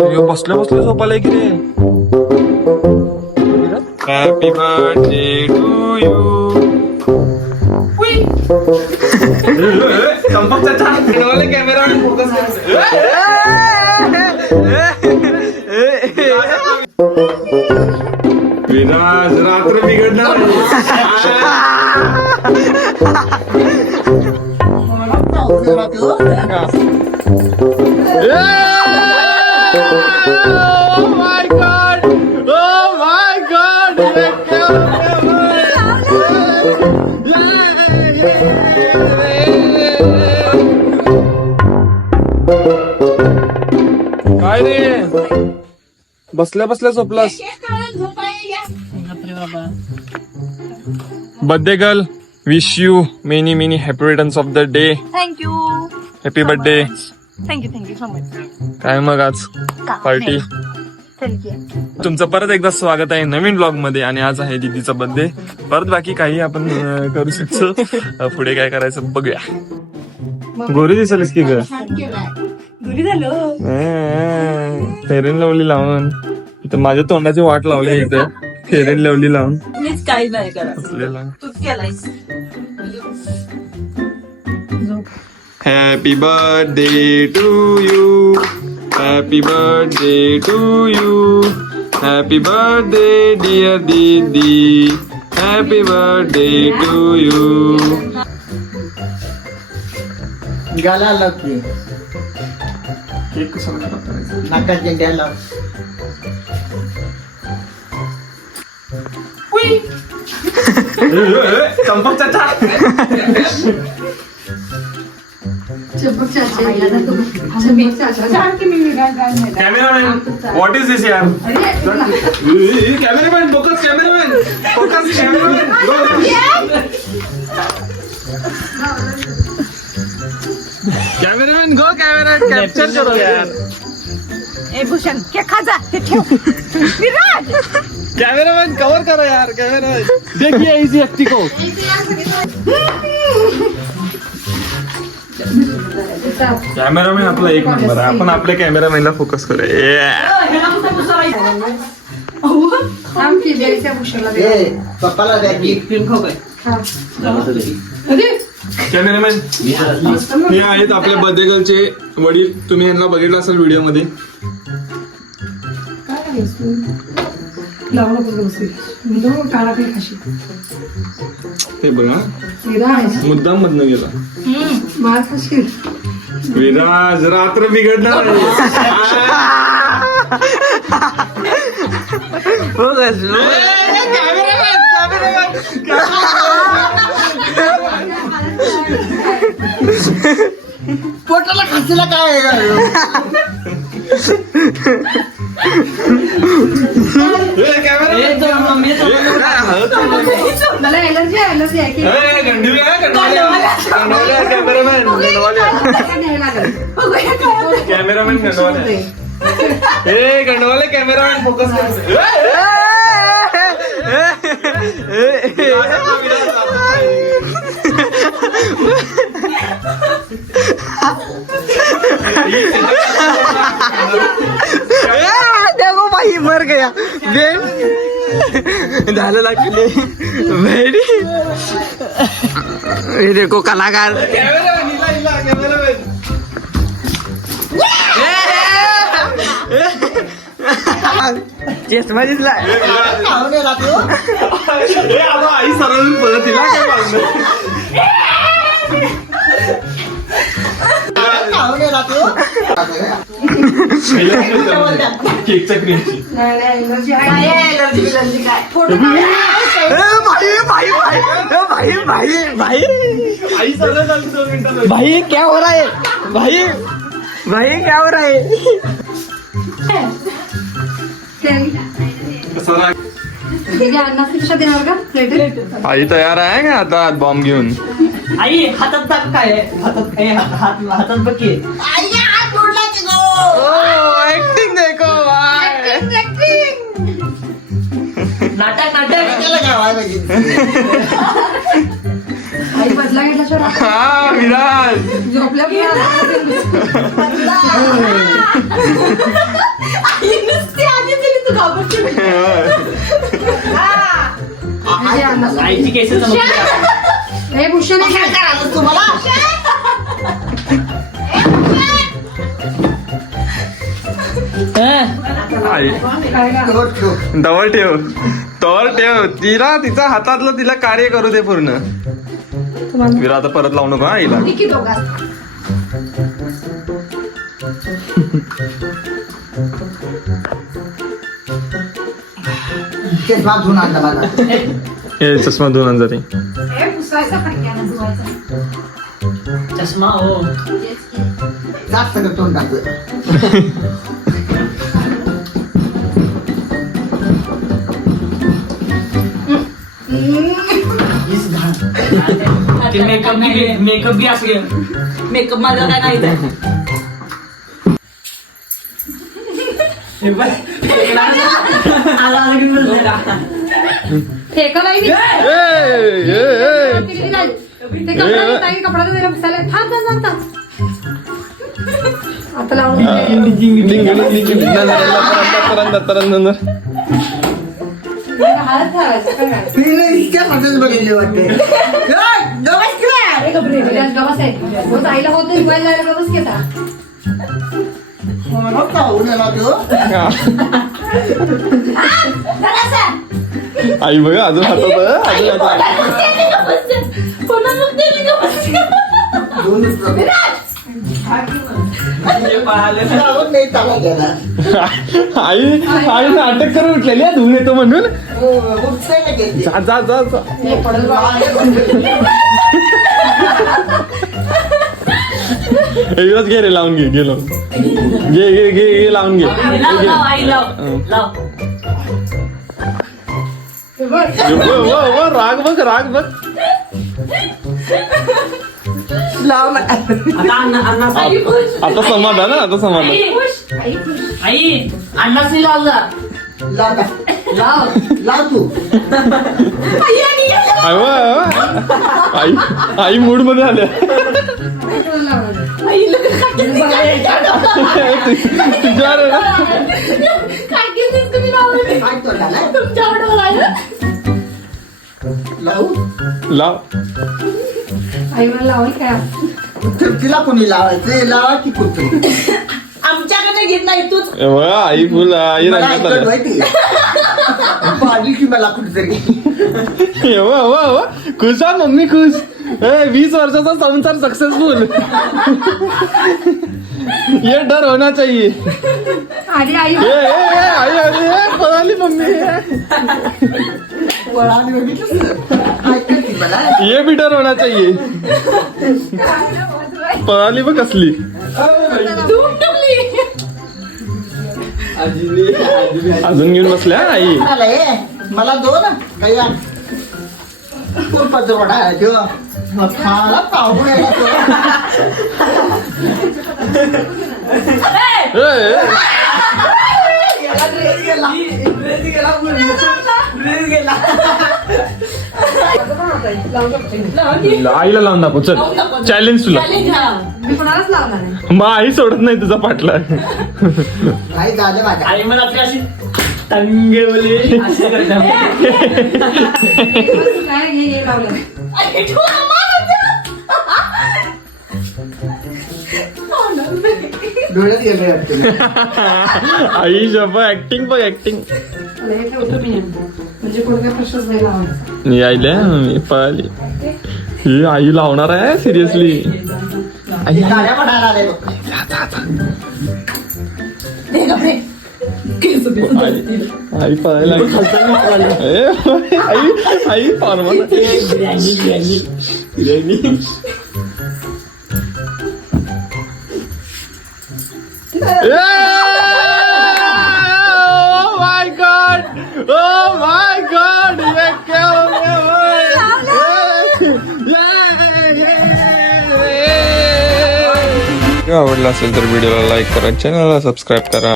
बसल्या बसल्या झोपायला की रे. Happy birthday to you. Camera Viraj रात्र बिघडणार. Oh my God! Oh my God! काय रे बसल्या बसल्या झोपलास. Birthday girl, wish you many many happy returns of the day. Thank you. Happy birthday. Thank you so much. काय मग आज पार्टी. तुमचं परत एकदा स्वागत आहे नवीन ब्लॉग मध्ये. आणि आज आहे दीदीचा बर्थडे. परत बाकी काही आपण करू शकतो. पुढे काय करायचं बघूया. गोरी दिसलीस की ग. घरी झालं. फेरेन लवली लावून इथं माझ्या तोंडाची वाट लावली. इथं फेरेन लवली लावून मीच काही नाही करत. असलेला. तूच केलायस. Happy birthday to you. Happy birthday to you. Happy birthday dear दीदी. Happy birthday to you. गाला लागते केक कशाला करायचं. नाकात गेंड्याला कॅमेरामॅन व्हॉट इज दिस यार. Cameraman focus. Cameraman focus. Cameraman cameraman go. Camera capture करो यार. ए भूषण के खाजा ते ठेव. विराज कैमरामैन कवर करो यार. कैमरामैन देखिए इसी व्यक्ति को. कॅमेरामॅन आपला एक नंबर आहे. आपण आपल्या कॅमेरामॅनला फोकस करूया. पप्पाला कॅमेरामॅन हे आहेत आपल्या बर्थडे गर्लचे वडील. तुम्ही यांना बघितलं असेल व्हिडिओ मध्ये. ते बघा मुद्दाम मधनं गेला. विराज रात्र बिघडणार. पोटाला खायला काय कॅमेरामॅन गंडवाले. हे गंडवाले कॅमेरामॅन फोकस देखो भाई मर गया झालं लागले. हे देखो कलाकार. चष्मा दिसला. आई सरळ परत तिला काय मागणं. केकच्या क्रीमची. आई सरळ चालते 2 मिनिटात. भाई क्या हो रहा है भाई. भाई क्या हो रहा है. आई तयार आहे का आता बॉम्ब घेऊन. आई हातात टाक. काय हातात काय हातात बघी. ऍक्टिंग देखो. नाटक आई बदला घेतला. हा विराज झोपल्या आईची केस हे भूषण आहे काय करायचं तुम्हाला आई जवळ ठेव तवर ठेव तिला तिचा हातातलं तिला कार्य करू दे पूर्ण. विरा आता परत लावू नको हा आईला. की दोघात केस भाग धुवून आणला मला हे चष्मा धुवून आण जरी. हे पुसायचा फडक्यानं धुवायचा. चष्मा हो जास्त सगळं तोंड टाकलं ते मेकअप बी असं घे. मेकअप माझा काय नाही ते. हे बघ. आला आला की बोलतोय ना. फेका नाही मी. ते कपडा ताई कपडा दिला पुसायला. थांब थांब थांब थांब. आता लावून हात ठेवायचा काय तिने इतक्या मदत बघितली वाटते अरे गबरे गबस आहे होत आईला होत नाही मोबाईल जायला गबस घेता आई बघा अजून हातात आई आई नाटक करून उठलेली आहे धुवून येतो म्हणून. जा जा जा जा. एकदाच घे रे लावून घे लावून घे घे घे घे लावून घे. राग बघ राग बघ. आता समाधान आता समाधान. आई अन्नाच नाही लावला. लाव तू आई आई मूड मध्ये आल्या. लाव आई मला लावून काय तिला कोणी लावायचं लावा की कुठे आमच्याकडे घेत नाही तूच. आई फुल आई रंगात आल्या. माहिती पाहिली की मला कुठेतरी खुश हा मम्मी खुश. 20 वर्षाचा संसार सक्सेसफुल. ये डर होना चाहिए. आधी आई आई अरे पळाली मम्मी. ये भी डर होना चाहिए. पळाली बघ कसली. अजून घेऊन बसल्या आई. मला दोन काही पत्रवडा आहे किंवा मला पाहून आईला लावून दाखव चल. चॅलेंज तुला. मी कोणालाच लावणार नाही. मग आई सोडत नाही तुझा पाठला. नाही दादा माझ्या आई मला आपली अशी तंगेवली असं करतात. काय हे लावलं डोळ्यात गेले वाटते आई शपा ऍक्टिंग बघ ऍक्टिंग. हे ठेवतो मी म्हणजे कोण काय प्रश्नच नाही लावणार. मी आईला मी पळाली. ही आई लावणार आहे सिरियसली. आई गाड्या म्हणायला आले आई पळायला आई आई formal. Oh my God! Oh my God! ये क्या हो गया भाई? आवडला असेल तर व्हिडिओला लाईक करा, चॅनलला सबस्क्राईब करा.